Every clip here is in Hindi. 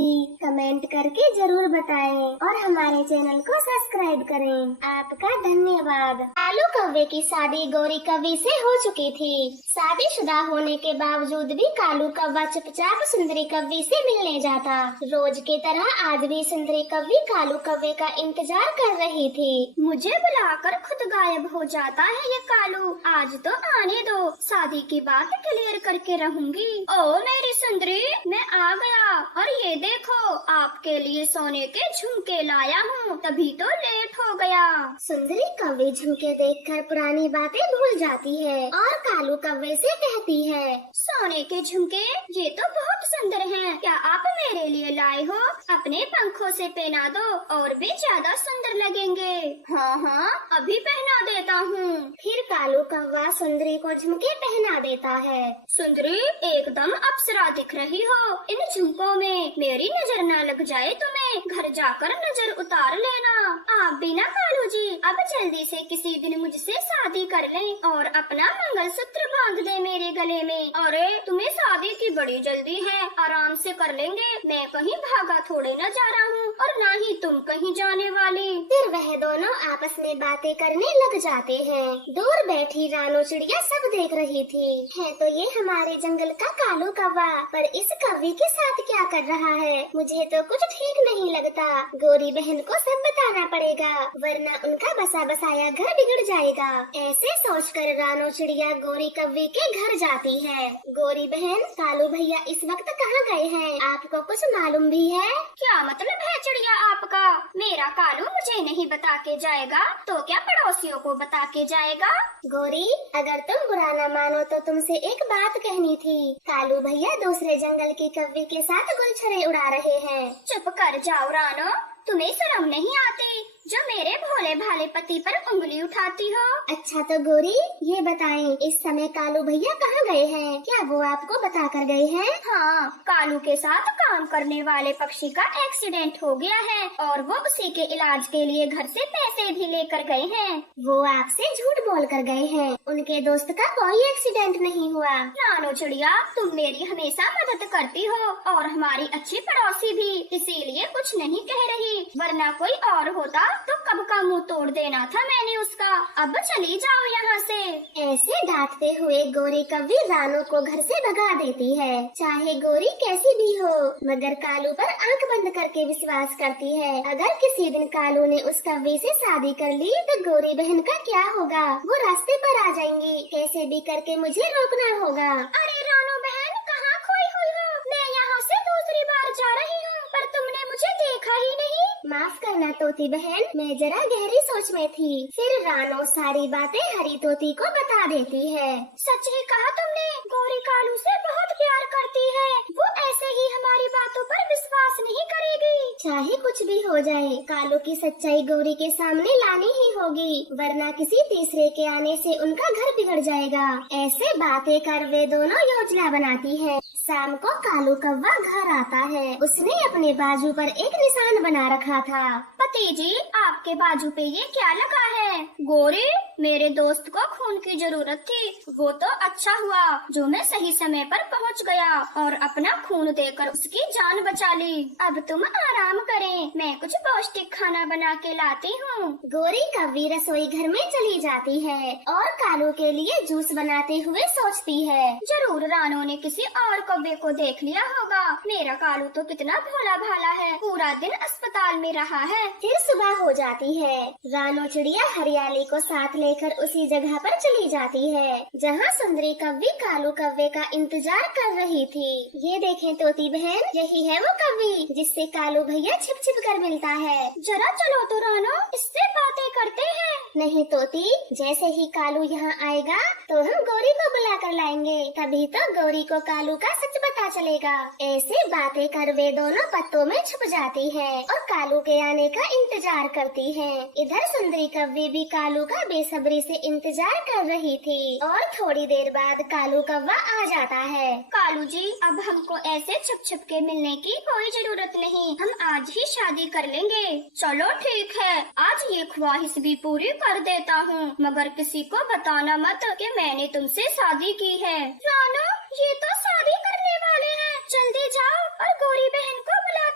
कमेंट करके जरूर बताएं और हमारे चैनल को सब्सक्राइब करें। आपका धन्यवाद। कालू कौवे की शादी गौरी कौवी से हो चुकी थी। शादीशुदा होने के बावजूद भी कालू कौवा चुपचाप सुंदरी कौवी से मिलने जाता। रोज की तरह आज भी सुंदरी कौवी कालू कौवे का इंतजार कर रही थी। मुझे बुलाकर खुद गायब हो जाता है ये कालू। आज तो आने दो, शादी की बात क्लियर करके रहूंगी। ओ मेरी सुंदरी, मैं आ गया और ये देखो आपके लिए सोने के झुमके लाया हूँ। तभी तो लेट हो गया। सुंदरी कौवे झुमके देखकर पुरानी बातें भूल जाती है और कालू कौवे से कहती है, सोने के झुमके ये तो बहुत सुंदर हैं। क्या आप मेरे लिए लाए हो? अपने पंखों से पहना दो और भी ज्यादा सुंदर लगेंगे। हाँ हाँ, अभी पहना देता हूँ। फिर कालू कौवा सुंदरी को झुमके पहना देता है। सुंदरी एकदम अप्सरा दिख रही हो इन झुमकों में। मेरी नजर न लग जाए तुम्हें। घर जाकर नजर उतार लेना। आप भी ना कालू जी, अब जल्दी से किसी दिन मुझसे शादी कर लें और अपना मंगलसूत्र बांध दे मेरे गले में। अरे तुम्हें शादी की बड़ी जल्दी है, आराम से कर लेंगे। मैं कहीं भागा थोड़े न जा रहा हूँ और न ही तुम कहीं जाने वाली। फिर वह दोनों आपस में बातें करने लग जाते हैं। दूर बैठी रानो चिड़िया सब देख रही थी। है तो ये हमारे जंगल का कालू कौवा, पर इस कौवे के साथ क्या कर रहा है? मुझे तो कुछ ठीक नहीं लगता। गौरी बहन को सब बताना पड़ेगा, वरना उनका बसा बसाया घर बिगड़ जाएगा। ऐसे सोचकर रानो चिड़िया गौरी कौवे के घर जाती है। गौरी बहन, कालू भैया इस वक्त कहाँ गए हैं? आपको कुछ मालूम भी है? क्या मतलब है चिड़िया आपका? मेरा कालू मुझे नहीं बता के जाएगा तो क्या पड़ोसियों को बता के जाएगा? गौरी, अगर तुम बुरा न मानो तो तुमसे एक बात कहनी थी। कालू भैया दूसरे जंगल की कौवे के साथ गुलछड़े उड़ा रहे हैं। चुप कर जाओ रानो, तुम्हें शर्म नहीं आती जो मेरे भोले भाले पति पर उंगली उठाती हो? अच्छा तो गौरी ये बताएं, इस समय कालू भैया कहाँ गए हैं? क्या वो आपको बता कर गए हैं? हाँ, कालू के साथ काम करने वाले पक्षी का एक्सीडेंट हो गया है और वो उसी के इलाज के लिए घर से पैसे भी लेकर गए हैं। वो आपसे झूठ बोल कर गए हैं? उनके दोस्त का कोई एक्सीडेंट नहीं हुआ। रानो चिड़िया, तुम मेरी हमेशा मदद करती हो और हमारी अच्छी पड़ोसी भी, इसीलिए कुछ नहीं कह रही। वरना कोई और होता तो कब का मुंह तोड़ देना था मैंने उसका। अब चली जाओ यहाँ से। ऐसे डांटते हुए गौरी कौवी रानो को घर से भगा देती है। चाहे गौरी कैसी भी हो, मगर कालू पर आंख बंद करके विश्वास करती है। अगर किसी दिन कालू ने उस कौवे से शादी कर ली तो गौरी बहन का क्या होगा? वो रास्ते पर आ जाएंगी। कैसे भी करके मुझे रोकना होगा। अरे रानो बहन, कहाँ खोई हुई हो? मैं यहाँ से दूसरी बार जा रही हूँ, पर तुमने मुझे देखा ही नहीं। माफ करना तोती बहन, मैं जरा गहरी सोच में थी। फिर रानो सारी बातें हरी तोती को बता देती है। सच ही कहा तुमने, गौरी कालू से बहुत प्यार करती है। वो ऐसे ही हमारी बातों पर विश्वास नहीं करेगी। चाहे कुछ भी हो जाए, कालू की सच्चाई गौरी के सामने लानी ही होगी, वरना किसी तीसरे के आने से उनका घर बिगड़ जाएगा। ऐसे बातें कर वे दोनों योजना बनाती है। शाम को कालू कौवा घर आता है। उसने अपने बाजू पर एक निशान बना रखा था। पति जी, आपके बाजू पे ये क्या लगा है? गौरी, मेरे दोस्त को खून की जरूरत थी। वो तो अच्छा हुआ जो मैं सही समय पर पहुंच गया और अपना खून देकर उसकी जान बचा ली। अब तुम आराम करें, मैं कुछ पौष्टिक खाना बना के लाती हूँ। गौरी कौवी रसोई घर में चली जाती है और कालू के लिए जूस बनाते हुए सोचती है, जरूर रानो ने किसी और कौवे को देख लिया होगा। मेरा कालू तो कितना भोला भाला है, पूरा दिन अस्पताल में रहा है। फिर सुबह हो जाती है। रानो चिड़िया हरियाली को साथ लेकर उसी जगह पर चली जाती है जहाँ सुंदरी कौवी कालू कौवे का इंतजार कर रही थी। ये देखें तोती बहन, यही है वो कौवी जिससे कालू भैया छिप छिप कर मिलता है। जरा चलो तो रानो, इससे बातें करते हैं। नहीं तोती, जैसे ही कालू यहाँ आएगा तो हम गौरी को बुला कर लाएंगे, तभी तो गौरी को कालू का सच पता चलेगा। ऐसे बातें कर वे दोनों पत्तों में छुप जाती है और कालू के आने का इंतजार करती है। इधर सुंदरी कौवी भी कालू का बेसब्री से इंतजार कर रही थी और थोड़ी देर बाद कालू कौवा आ जाता है। कालू जी, अब हमको ऐसे छुप छुप के मिलने की कोई जरूरत नहीं, हम आज ही शादी कर लेंगे। चलो ठीक है, आज ये ख्वाहिश भी पूरी कर देता हूँ, मगर किसी को बताना मत कि मैंने तुमसे शादी की है। रानो, ये तो शादी करने वाले हैं, जल्दी जाओ और गौरी बहन को बुला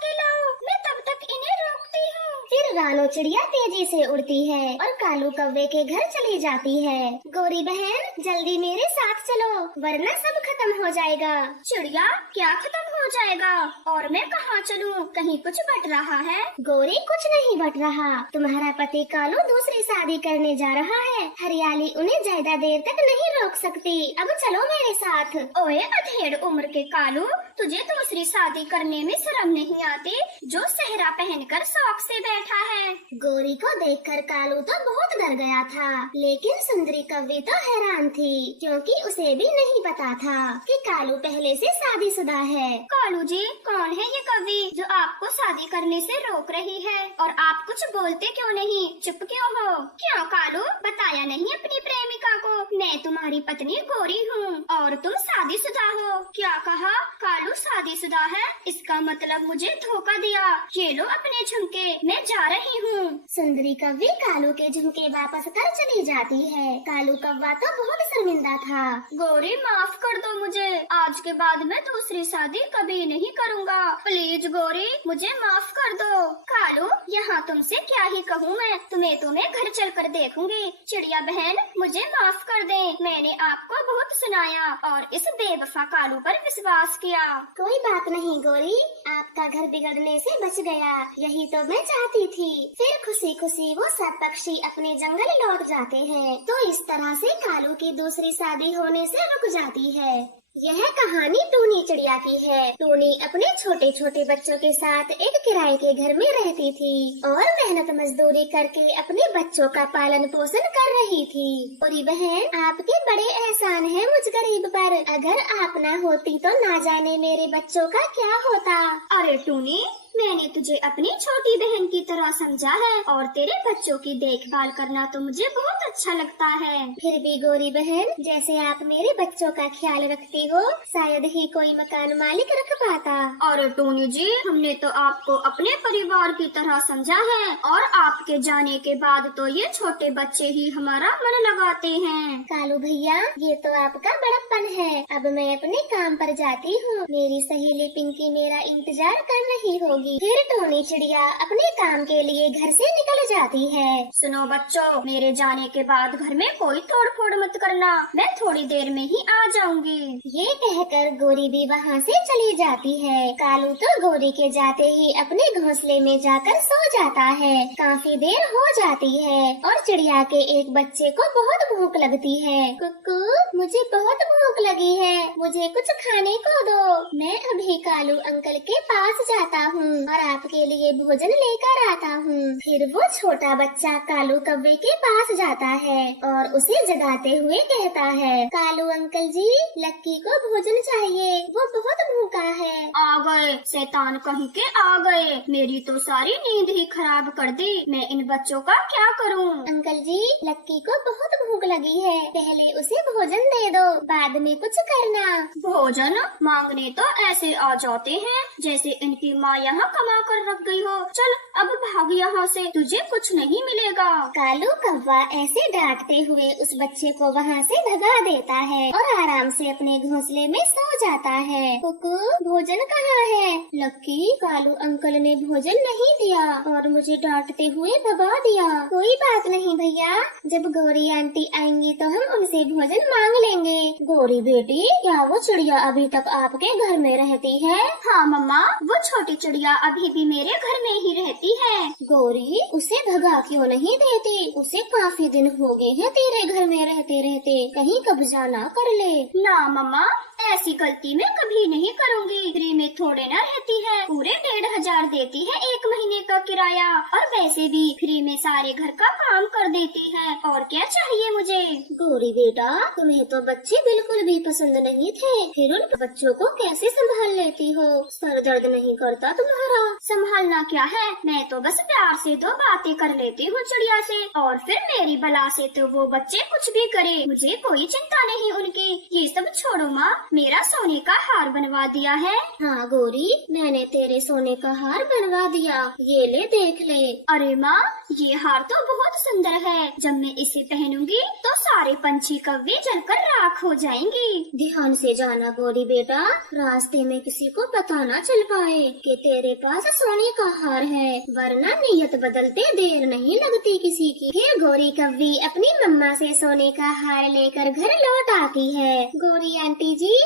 रानो चिड़िया तेजी से उड़ती है और कालू कौवे के घर चली जाती है। गौरी बहन जल्दी मेरे साथ चलो वरना सब खत्म हो जाएगा। चिड़िया क्या खत्म हो जाएगा और मैं कहाँ चलूँ? कहीं कुछ बट रहा है? गौरी कुछ नहीं बट रहा, तुम्हारा पति कालू दूसरी शादी करने जा रहा है। हरियाली उन्हें ज्यादा देर तक नहीं रोक सकती। अब चलो मेरे साथ। ओए अधेड़ उम्र के कालू, तुझे दूसरी शादी करने में शर्म नहीं आती जो सेहरा पहनकर शौक से बैठा है? गौरी को देखकर कालू तो बहुत डर गया था, लेकिन सुंदरी कौवी तो हैरान थी क्योंकि उसे भी नहीं पता था कि कालू पहले से शादीशुदा है। कालू जी, कौन है ये कौवी जो आपको शादी करने से रोक रही है? और आप कुछ बोलते क्यों नहीं? चुप क्यों हो? क्यों कालू, बताया नहीं अपनी प्रेमिका को? मैं तुम्हारी पत्नी गौरी हूँ और तुम शादीशुदा हो। क्या कहा? कालू शादीशुदा है, इसका मतलब मुझे धोखा दिया। ये लो अपने झुमके, मैं जा रही हूँ। सुंदरी कौवी कालू के झुमके वापस कर चली जाती है। कालू कौवा तो बहुत शर्मिंदा था। गौरी माफ कर दो मुझे, आज के बाद मैं दूसरी शादी कभी नहीं करूँगा। प्लीज गौरी मुझे माफ कर दो। कालू यहाँ तुमसे क्या ही कहूँ मैं, तुम्हें घर चल कर देखूंगी। चिड़िया बहन मुझे माफ कर दे, मैंने आपको बहुत सुनाया और इस बेवफा कालू पर विश्वास किया। कोई बात नहीं गौरी, आपका घर बिगड़ने से बच गया, यही तो मैं चाहती थी। फिर खुशी खुशी वो सब पक्षी अपने जंगल लौट जाते हैं। तो इस तरह से कालू की दूसरी शादी होने से रुक जाती है। यह कहानी टूनी चिड़िया की है। टूनी अपने छोटे छोटे बच्चों के साथ एक किराए के घर में रहती थी और मेहनत मजदूरी करके अपने बच्चों का पालन पोषण कर रही थी। गौरी बहन आपके बड़े एहसान है मुझ गरीब पर, अगर आप न होती तो ना जाने मेरे बच्चों का क्या होता। अरे टूनी, मैंने तुझे अपनी छोटी बहन की तरह समझा है और तेरे बच्चों की देखभाल करना तो मुझे बहुत अच्छा लगता है। फिर भी गौरी बहन जैसे आप मेरे बच्चों का ख्याल रखती हो, शायद ही कोई मकान मालिक रख पाता। और टूनी जी, हमने तो आपको अपने परिवार की तरह समझा है और आपके जाने के बाद तो ये छोटे बच्चे ही हमारा मन लगाते हैं। कालू भैया ये तो आपका बड़प्पन है। अब मैं अपने काम पर जाती हूँ, मेरी सहेली पिंकी मेरा इंतजार कर रही होगी। फिर टोनी चिड़िया अपने काम के लिए घर से निकल जाती है। सुनो बच्चों, मेरे जाने के बाद घर में कोई तोड़ फोड़ मत करना, मैं थोड़ी देर में ही आ जाऊंगी। ये कहकर गौरी भी वहाँ से चली जाती है। कालू तो गौरी के जाते ही अपने घोंसले में जाकर सो जाता है। काफी देर हो जाती है और चिड़िया के एक बच्चे को बहुत भूख लगती है। कुक्कू मुझे बहुत भूख लगी है, मुझे कुछ खाने को दो। मैं अभी कालू अंकल के पास जाता हूँ और आपके लिए भोजन लेकर आता हूँ। फिर वो छोटा बच्चा कालू कौवे के पास जाता है और उसे जगाते हुए कहता है, कालू अंकल जी लक्की को भोजन चाहिए, वो बहुत भूखा है। आ गए शैतान कहीं के, आ गए, मेरी तो सारी नींद ही खराब कर दी। मैं इन बच्चों का क्या करूँ? अंकल जी लक्की को बहुत भूख लगी है, पहले उसे भोजन दे दो, बाद में कुछ करना। भोजन मांगने तो ऐसे आ जाते हैं जैसे इनकी माँ यहाँ कमा कर रख गई हो। चल अब भाग यहाँ से, तुझे कुछ नहीं मिलेगा। कालू कौवा ऐसे डांटते हुए उस बच्चे को वहाँ से भगा देता है और आराम से अपने घोंसले में सो जाता है। कुकू भोजन कहाँ है? लक्की कालू अंकल ने भोजन नहीं दिया और मुझे डांटते हुए भगा दिया। कोई बात नहीं भैया, जब गौरी आंटी आएंगी तो हम उनसे भोजन मांग लेंगे। गौरी बेटी क्या वो चिड़िया अभी तक आपके घर में रहती है? हाँ मम्मा, वो छोटी चिड़िया अभी भी मेरे घर में ही रहती है। गौरी उसे भगा क्यों नहीं देती? उसे काफी दिन हो गए हैं तेरे घर में रहते रहते, कहीं कब्जा ना कर ले। ना मम्मा, ऐसी गलती मैं कभी नहीं करूँगी। फ्री में थोड़े न रहती है, पूरे 1500 देती है 1 महीने का किराया और वैसे भी फ्री में सारे घर का काम कर देती है। और क्या चाहिए मुझे? गौरी बेटा तुम्हें तो बच्चे बिल्कुल भी पसंद नहीं थे, फिर उन बच्चों को कैसे संभाल लेती हो? सर दर्द नहीं करता तुम्हारा? संभालना क्या है, मैं तो बस प्यार से 2 बातें कर लेती हूँ चिड़िया से और फिर मेरी बला से तो वो बच्चे कुछ भी करे, मुझे कोई चिंता नहीं उनकी। ये सब छोड़ो माँ, मेरा सोने का हार बनवा दिया है। हाँ गौरी, मैंने तेरे सोने का हार बनवा दिया, ये ले देख ले। अरे माँ, ये हार तो बहुत सुंदर है। जब मैं इसे पहनूंगी तो सारे पंछी कौवे जलकर राख हो जाएंगी। ध्यान से जाना गौरी बेटा, रास्ते में किसी को पता ना चल पाए कि तेरे पास सोने का हार है, वरना नियत बदलते देर नहीं लगती किसी की। फिर गौरी कव्वी अपनी मम्मा से सोने का हार लेकर घर लौट आती है। गौरी आंटी जी,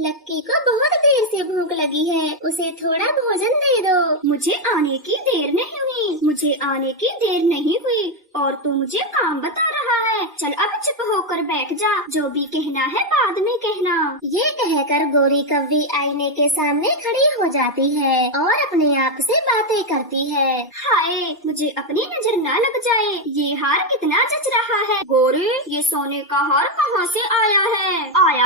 लक्की को बहुत देर से भूख लगी है, उसे थोड़ा भोजन दे दो। मुझे आने की देर नहीं हुई और तू मुझे काम बता रहा है। चल अब चुप होकर बैठ जा, जो भी कहना है बाद में कहना। ये कहकर गौरी कव्वी आईने के सामने खड़ी हो जाती है और अपने आप से बातें करती है। हाय, मुझे अपनी नजर ना लग जाए, ये हार कितना जच रहा है। गौरी, ये सोने का हार कहाँ से आया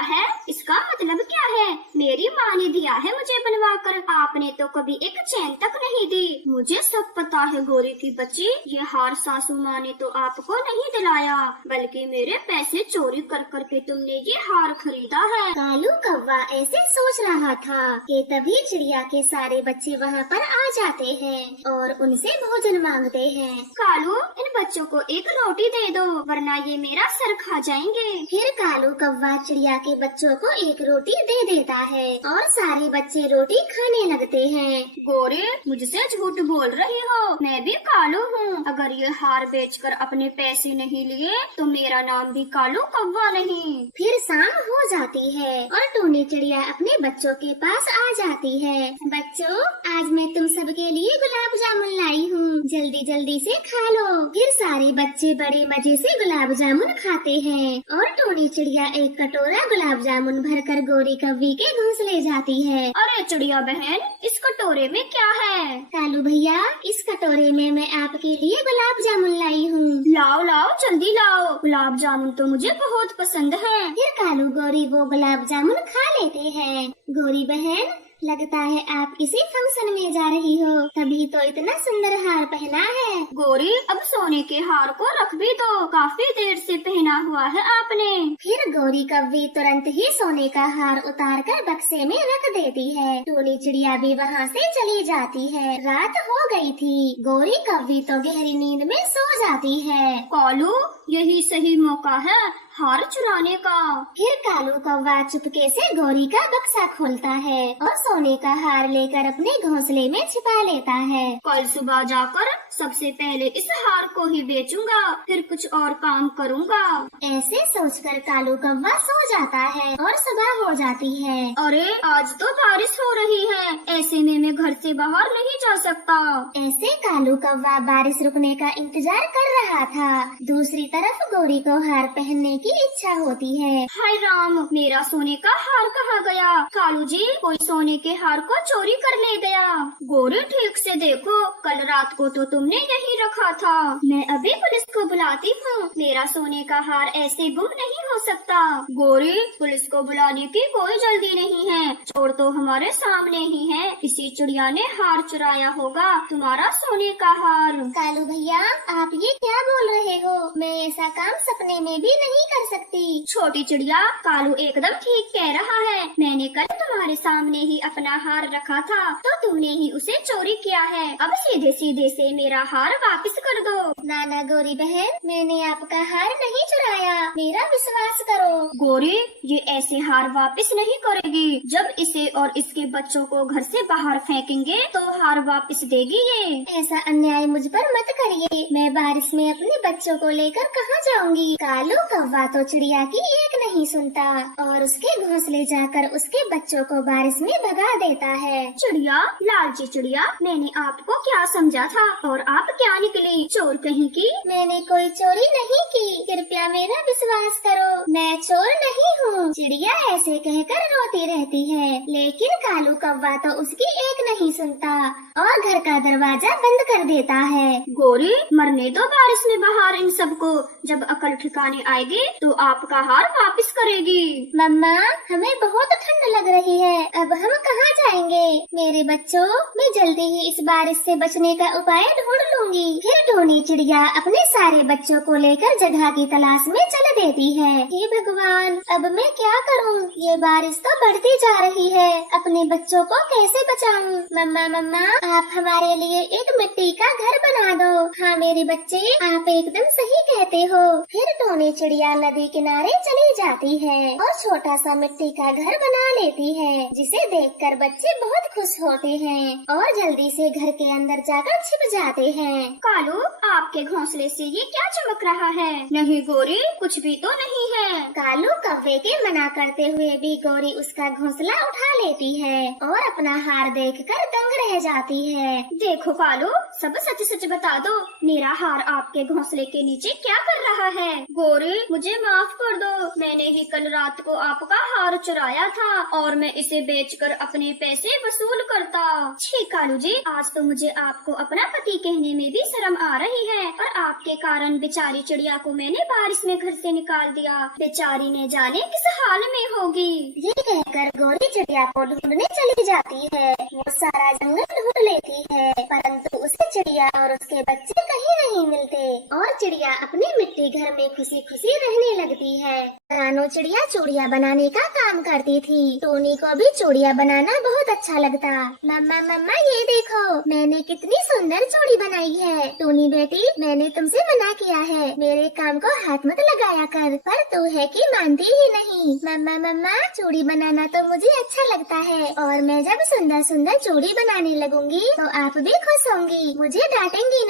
है? इसका मतलब क्या है? मेरी माँ ने दिया है मुझे बनवा कर, आपने तो कभी एक चैन तक नहीं दी। मुझे सब पता है गौरी की बच्ची, ये हार सासू माँ ने तो आपको नहीं दिलाया, बल्कि मेरे पैसे चोरी कर करके तुमने ये हार खरीदा है। कालू कौवा ऐसे सोच रहा था कि तभी चिड़िया के सारे बच्चे वहाँ पर आ जाते हैं और उनसे भोजन मांगते हैं। कालू, इन बच्चों को एक रोटी दे दो, वरना ये मेरा सर खा जाएंगे। फिर कालू कौवा चिड़िया के बच्चों को एक रोटी दे देता है और सारे बच्चे रोटी खाने लगते हैं। गौरी, मुझसे झूठ बोल रही हो, मैं भी कालू हूँ। अगर ये हार बेचकर अपने पैसे नहीं लिए तो मेरा नाम भी कालू कौवा नहीं। फिर शाम हो जाती है और टूनी चिड़िया अपने बच्चों के पास आ जाती है। बच्चों, आज मैं तुम सबके लिए गुलाब जामुन लाई हूँ, जल्दी जल्दी से खा लो। फिर सारे बच्चे बड़े मजे से गुलाब जामुन खाते हैं और टूनी चिड़िया एक कटोरा गुलाब जामुन भरकर गौरी कव्वी के घोंसले जाती है। अरे चिड़िया बहन, इस कटोरे में क्या है? कालू भैया, इस कटोरे में मैं आपके लिए गुलाब जामुन लाई हूँ। लाओ लाओ, जल्दी लाओ, गुलाब जामुन तो मुझे बहुत पसंद है। फिर कालू गौरी वो गुलाब जामुन खा लेते हैं। गौरी बहन, लगता है आप किसी फंक्शन में जा रही हो, तभी तो इतना सुंदर हार पहना है। गौरी, अब सोने के हार को रख भी दो, काफी देर से पहना हुआ है आपने। फिर गौरी कव्वी तुरंत ही सोने का हार उतार कर बक्से में रख देती है। टूनी चिड़िया भी वहाँ से चली जाती है। रात हो गई थी। गौरी कव्वी तो गहरी नींद में सो जाती है। कालू, यही सही मौका है हार चुराने का। फिर कालू कौवा चुपके से गौरी का बक्सा खोलता है और सोने का हार लेकर अपने घोंसले में छिपा लेता है। कल सुबह जाकर सबसे पहले इस हार को ही बेचूंगा, फिर कुछ और काम करूंगा। ऐसे सोचकर कालू कौवा सो जाता है और सुबह हो जाती है। अरे, आज तो बारिश हो रही है, ऐसे में मैं घर से बाहर नहीं जा सकता। ऐसे कालू कौवा बारिश रुकने का इंतजार कर रहा था। दूसरी तरफ गौरी को हार पहनने की इच्छा होती है। हाय राम, मेरा सोने का हार कहाँ गया? कालू जी, कोई सोने के हार को चोरी कर ले गया। गौरी, ठीक से देखो, कल रात को तो तुमने यहीं रखा था। मैं अभी पुलिस को बुलाती हूँ, मेरा सोने का हार ऐसे गुम नहीं हो सकता। गौरी, पुलिस को बुलाने की कोई जल्दी नहीं है, चोर तो हमारे सामने ही है। किसी चिड़िया ने हार चुराया होगा, तुम्हारा सोने का हार। कालू भैया, आप ये क्या बोल रहे हो? मैं ऐसा काम सपने में भी नहीं कर सकती। छोटी चिड़िया, कालू एकदम ठीक कह रहा है। मैंने कल तुम्हारे सामने ही अपना हार रखा था, तो तुमने ही उसे चोरी किया है। अब सीधे सीधे से मेरा हार वापस कर दो। नाना गौरी बहन, मैंने आपका हार नहीं चुराया, मेरा विश्वास करो। गौरी, ये ऐसे हार वापस नहीं करेगी। जब इसे और इसके बच्चों को घर से बाहर फेंकेंगे तो हार वापस देगी ये। ऐसा अन्याय मुझ पर मत करिए, मैं बारिश में अपने बच्चों को लेकर कहाँ जाऊंगी? कालू कौवा तो चिड़िया की एक नहीं सुनता और उसके घोंसले जाकर उसके बच्चों को बारिश में भगा देता है। चिड़िया, लालची चिड़िया, मैंने आपको क्या समझा था और आप क्या निकली, चोर कहीं की? मैंने कोई चोरी नहीं की, कृपया मेरा विश्वास करो, मैं चोर नहीं हूँ। चिड़िया ऐसे कहकर रोती रहती है, लेकिन कालू कौवा तो उसकी एक नहीं सुनता और घर का दरवाजा बंद कर देता है। गौरी, मरने दो बारिश में बाहर इन सबको, जब अकल ठिकाने आएगी तो आपका हार वापस करेगी। मम्मा, हमें बहुत ठंड लग रही है, अब हम कहाँ जाएंगे? मेरे बच्चों, मैं जल्दी ही इस बारिश से बचने का उपाय ढूंढ लूंगी। फिर टोनी चिड़िया अपने सारे बच्चों को लेकर जगह की तलाश में चल देती है। हे भगवान, अब मैं क्या करूँ? ये बारिश तो बढ़ती जा रही है, अपने बच्चों को कैसे बचाऊं? मम्मा, आप हमारे लिए एक मिट्टी का घर बना दो। हाँ मेरे बच्चे, आप एकदम सही कहते हो। फिर टोनी चिड़िया नदी किनारे चली जाती है और छोटा सा मिट्टी का घर बना लेती है, जिसे देखकर बच्चे बहुत खुश होते हैं और जल्दी से घर के अंदर जाकर छिप जाते हैं। कालू, आपके घोंसले से ये क्या चमक रहा है? नहीं गौरी, कुछ भी तो नहीं है। कालू कौवे के मना करते हुए भी गौरी उसका घोंसला उठा लेती है और अपना हार देखकर दंग रह जाती है। देखो कालू, सब सच सच बता दो, मेरा हार आपके घोंसले के नीचे क्या कर रहा है? गौरी, मुझे माफ कर दो, मैंने ही कल रात को आपका हार चुराया था और मैं इसे बेचकर अपने पैसे वसूल करता। छी कालू जी, आज तो मुझे आपको अपना पति कहने में भी शर्म आ रही है और आपके कारण बेचारी चिड़िया को मैंने बारिश में घर से निकाल दिया। बेचारी ने जाने किस हाल में होगी। ये कहकर गौरी चिड़िया को ढूंढने चली जाती है। वो सारा जंगल ढूंढ लेती है, परंतु उसे चिड़िया और उसके बच्चे कहीं नहीं मिलते और चिड़िया अपने मिट्टी घर में खुशी खुशी रहने लगती है। रानो चिड़िया चूड़ियाँ बनाने का काम करती थी। टोनी को भी चूड़ियाँ बनाना बहुत अच्छा लगता। मम्मा, ये देखो, मैंने कितनी सुंदर चूड़ी बनाई है। टोनी बेटी, मैंने तुमसे मना किया है, मेरे काम को हाथ मत लगाया कर, पर तू है कि मानती ही नहीं। मम्मा, चूड़ी बनाना तो मुझे अच्छा लगता है और मैं जब सुंदर सुंदर चूड़ी बनाने लगूंगी तो आप भी खुश होंगी, मुझे डांटेंगी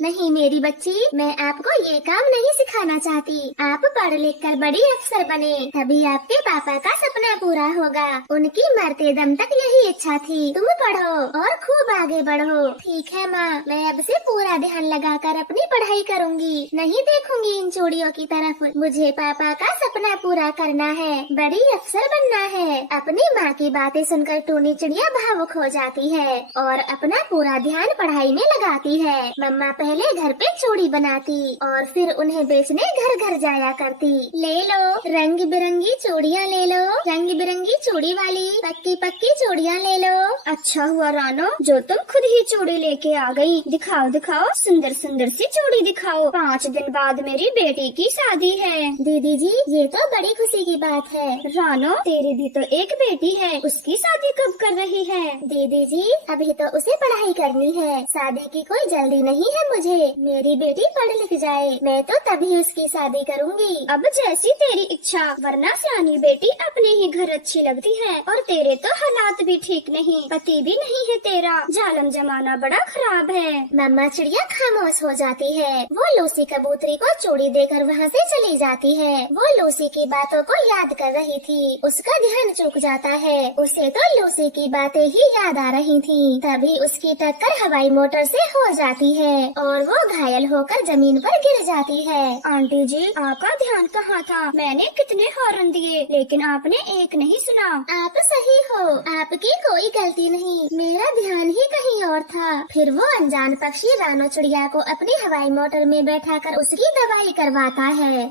नहीं मेरी बच्ची, मैं आपको ये काम नहीं सिखाना चाहती। आप पढ़ लिख कर बड़ी अफसर बने, तभी आपके पापा का सपना पूरा होगा। उनकी मरते दम तक यही इच्छा थी। तुम पढ़ो और खूब आगे बढ़ो। ठीक है माँ, मैं अब से पूरा ध्यान लगाकर अपनी पढ़ाई करूँगी, नहीं देखूंगी इन चूड़ियों की तरफ। मुझे पापा का सपना पूरा करना है, बड़ी अफसर बनना है। अपनी माँ की बातें सुनकर टोनी चिड़िया भावुक हो जाती है और अपना पूरा ध्यान पढ़ाई में लगाती है। मम्मा पहले घर पे चूड़ी बनाती और फिर उन्हें बेचने घर घर जाया करती। ले लो रंग बिरंगी चूड़ियाँ, ले लो रंग बिरंगी चूड़ी वाली पक्की पक्की चूड़ियाँ ले लो। अच्छा हुआ रानो, जो तुम खुद ही चूड़ी लेके आ गई। दिखाओ, सुंदर सुंदर सी चूड़ी दिखाओ। 5 दिन बाद मेरी बेटी की शादी है। दीदी जी, ये तो बड़ी खुशी की बात है। रानो, तेरी भी तो एक बेटी है, उसकी शादी कब कर रही है? दीदी जी, अभी तो उसे पढ़ाई करनी है, शादी की कोई जल्दी नहीं है मुझे। मेरी बेटी पढ़ लिख जाए, मैं तो तभी उसकी शादी करूँगी। अब जैसी तेरी इच्छा, वरना सियानी बेटी अपने ही घर अच्छी लगती है और तेरे तो हालात भी ठीक नहीं, पति भी नहीं है तेरा। जालम जमाना बड़ा खराब है। मम्मा चिड़िया खामोश हो जाती है। वो लूसी कबूतरी को चूड़ी देकर वहाँ से चली जाती है। वो लूसी की बातों को याद कर रही थी, उसका ध्यान चूक जाता है। उसे तो लूसी की बातें ही याद आ रही थी। तभी उसकी टक्कर हवाई मोटर से हो जाती है और वो घायल होकर जमीन पर गिर जाती है। आंटी जी, आपका ध्यान कहाँ था? मैंने कितने हॉर्न दिए, लेकिन आपने एक नहीं सुना। आप सही हो, आपकी कोई गलती नहीं, मेरा ध्यान ही कहीं और था। फिर वो अनजान पक्षी रानो चिड़िया को अपनी हवाई मोटर में बैठाकर उसकी दवाई करवाता है।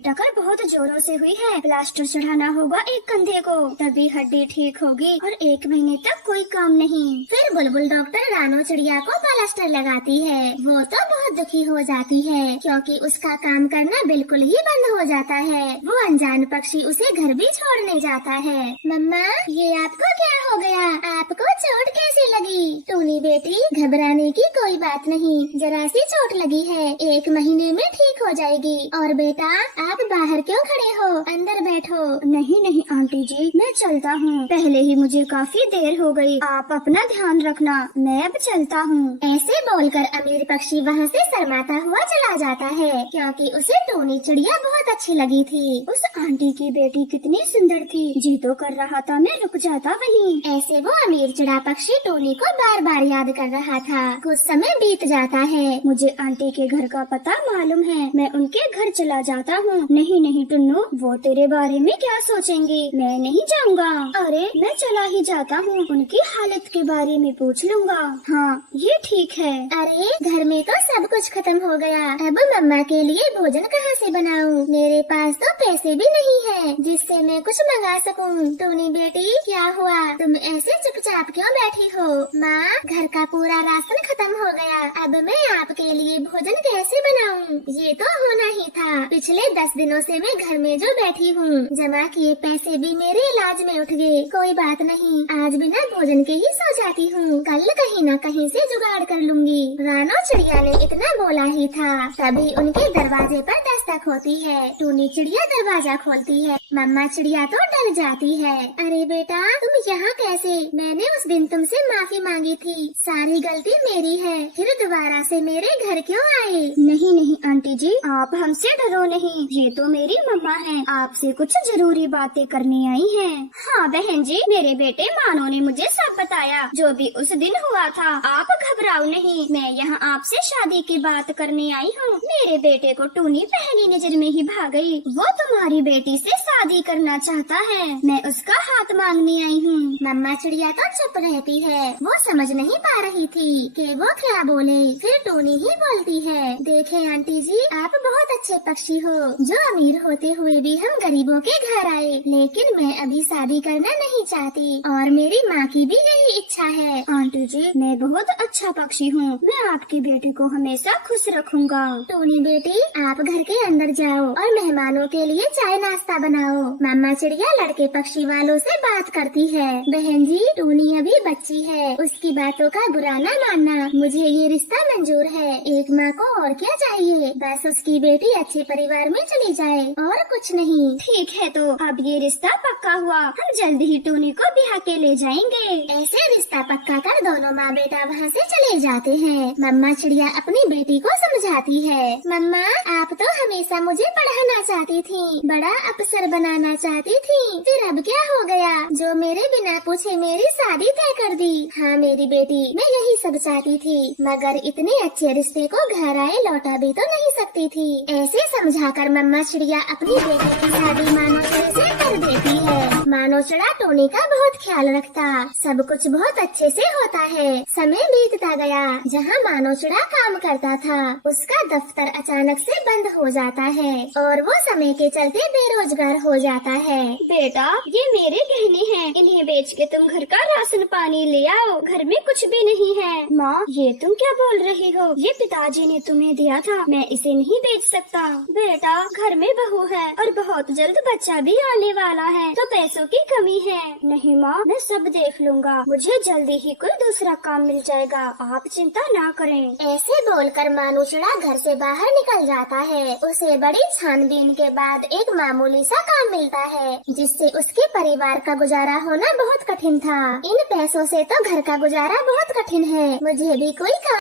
टक्कर बहुत जोरों से हुई है, प्लास्टर चढ़ाना होगा एक कंधे को, तभी हड्डी ठीक होगी और 1 महीने तक कोई काम नहीं। फिर बुलबुल डॉक्टर रानो चिड़िया को प्लास्टर लगाती है। वो तो बहुत दुखी हो जाती है क्योंकि उसका काम करना बिल्कुल ही बंद हो जाता है। वो अनजान पक्षी उसे घर भी छोड़ने जाता है। मम्मा, ये आपको क्या हो गया? आपको चोट कैसे लगी? टोनी बेटी, घबराने की कोई बात नहीं, जरा सी चोट लगी है, 1 महीने में ठीक हो जाएगी। और बेटा, आप बाहर क्यों खड़े हो? अंदर बैठो। नहीं आंटी जी, मैं चलता हूँ, पहले ही मुझे काफी देर हो गई। आप अपना ध्यान रखना, मैं अब चलता हूँ। ऐसे बोलकर अमीर पक्षी वहाँ से शर्माता हुआ चला जाता है क्योंकि उसे टोनी चिड़िया बहुत अच्छी लगी थी। उस आंटी की बेटी कितनी सुंदर थी, जी तो कर रहा था मैं रुक जाता वहीं। ऐसे वो अमीर चिड़ा पक्षी टोनी को बार बार बार याद कर रहा था। कुछ समय बीत जाता है। मुझे आंटी के घर का पता मालूम है, मैं उनके घर चला जाता हूँ। नहीं नहीं टुन्नू, वो तेरे बारे में क्या सोचेंगे, मैं नहीं जाऊँगा। अरे मैं चला ही जाता हूँ, उनकी हालत के बारे में पूछ लूँगा। हाँ ये ठीक है। अरे घर में तो सब कुछ खत्म हो गया, अब मम्मा के लिए भोजन कहाँ से बनाऊँ? मेरे पास तो पैसे भी नहीं है जिससे मैं कुछ मंगा सकूँ। टूनी बेटी क्या हुआ, तुम ऐसे चुपचाप क्यों बैठी हो? माँ घर का पूरा राशन खत्म हो गया, अब मैं आपके लिए भोजन कैसे बनाऊँ? ये तो होना ही था। पिछले 10 दिनों से मैं घर में जो बैठी हूँ, जमा किए पैसे भी मेरे इलाज में उठ गए। कोई बात नहीं, आज बिना भोजन के ही सो जाती हूँ, कल कहीं न कहीं से जुगाड़ कर लूंगी। रानो चिड़िया ने इतना बोला ही था, तभी उनके दरवाजे पर दस्तक होती है। टूनी चिड़िया दरवाजा खोलती है। मम्मा चिड़िया तो डर जाती है। अरे बेटा तुम यहाँ कैसे? मैंने उस दिन तुमसे माफी मांगी थी, सारी गलती मेरी है, फिर दोबारा से मेरे घर क्यों आए? नहीं नहीं आंटी जी, आप हमसे डरो नहीं, ये तो मेरी मम्मा है, आपसे कुछ जरूरी बातें करनी आई हैं। हाँ बहन जी, मेरे बेटे मानो ने मुझे सब बताया, जो भी उस दिन हुआ था। आप घबराओ नहीं, मैं यहाँ आपसे शादी की बात करने आई हूँ। मेरे बेटे को टूनी पहली नजर में ही भाग गई। वो तुम्हारी बेटी से शादी करना चाहता है, मैं उसका हाथ मांगने आई हूँ। मम्मा चिड़िया तो चुप रहती है, वो समझ नहीं पा रही थी कि वो क्या बोले। फिर टूनी ही बोलती है, देखे आंटी जी, आप बहुत अच्छे पक्षी हो, जो अमीर होते हुए भी हम गरीबों के घर आए। लेकिन मैं अभी शादी करना नहीं चाहती और मेरी माँ की भी यही इच्छा है। आंटी जी मैं बहुत अच्छा पक्षी हूँ, मैं आपके बेटे को हमेशा खुश रखूंगा। टूनी बेटी आप घर के अंदर जाओ और मेहमानों के लिए चाय नाश्ता बनाओ। मम्मा चिड़िया लड़के पक्षी वालों से बात करती है। बहन जी टूनी अभी बच्ची है, उसकी बातों का बुरा न मानना, मुझे ये रिश्ता मंजूर है। एक माँ को और क्या चाहिए, बस उसकी बेटी अच्छे परिवार में चली जाए और कुछ नहीं। ठीक है तो अब ये रिश्ता पक्का हुआ, हम जल्द ही टूनी को ब्याह के ले जाएंगे। ऐसे रिश्ता पक्का कर दोनों माँ बेटा वहाँ से चले जाते हैं। मम्मा चिड़िया अपनी बेटी को समझाती है, मम्मा आप तो हमेशा मुझे पढ़ाना चाहती थी, बड़ा अफसर बनाना चाहती थी, फिर अब क्या हो गया जो मेरे बिना पूछे मेरी शादी तय कर दी? हाँ मेरी बेटी, मैं यही सब चाहती थी, मगर इतने अच्छे रिश्ते को घर आए लौटा भी तो नहीं सकती थी। ऐसे समझाकर मम्मा चिड़िया अपनी बेटी की शादी मानो चिड़ी से कर देती है। मानो चिड़ा टोनी का बहुत ख्याल रखता, सब कुछ बहुत अच्छे से होता है। समय बीतता गया, जहाँ मानो चिड़ा काम करता था उसका दफ्तर अचानक से बंद हो जाता है और वो समय के चलते बेरोजगार हो जाता है। बेटा ये मेरे गहने हैं, इन्हें बेच के तुम घर का राशन पानी ले आओ, घर में कुछ भी नहीं है। माँ ये तुम क्या बोल रही हो, ये पिताजी ने तुम्हें दिया था, मैं इसे नहीं बेच सकता। बेटा घर में बहू है और बहुत जल्द बच्चा भी आने वाला है, तो पैसों की कमी है। नहीं माँ मैं सब देख लूँगा, मुझे जल्दी ही कोई दूसरा काम मिल जाएगा, आप चिंता ना करें। ऐसे बोलकर मानो चिड़ा घर से बाहर निकल जाता है। उसे बड़ी छानबीन के बाद एक मामूली सा काम मिलता है, जिससे उसके परिवार का गुजारा होना बहुत कठिन था। इन पैसों से तो घर का गुजारा बहुत कठिन है, मुझे भी कोई काम